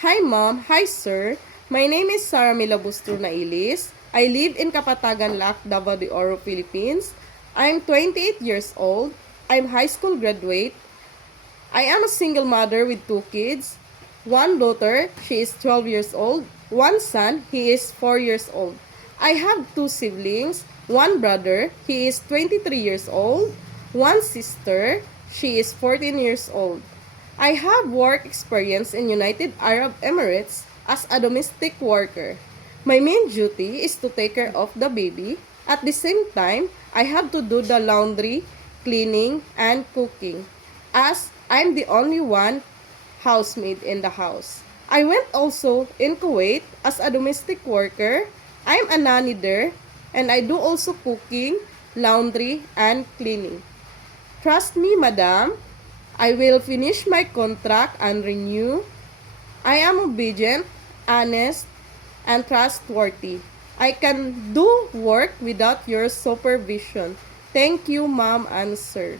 Hi mom, hi sir. My name is Sarah Milabustro Nailis. I live in Kapatagan, Lac, Davao de Oro, Philippines. I'm 28 years old. I'm high school graduate. I am a single mother with two kids. One daughter, she is 12 years old. One son, he is 4 years old. I have two siblings. One brother, he is 23 years old. One sister, she is 14 years old. I have work experience in United Arab Emirates as a domestic worker. My main duty is to take care of the baby. At the same time, I have to do the laundry, cleaning, and cooking, as I'm the only one housemaid in the house. I went also in Kuwait as a domestic worker. I'm a nanny there, and I do also cooking, laundry, and cleaning. Trust me, madam, I will finish my contract and renew. I am obedient, honest, and trustworthy. I can do work without your supervision. Thank you, ma'am and sir.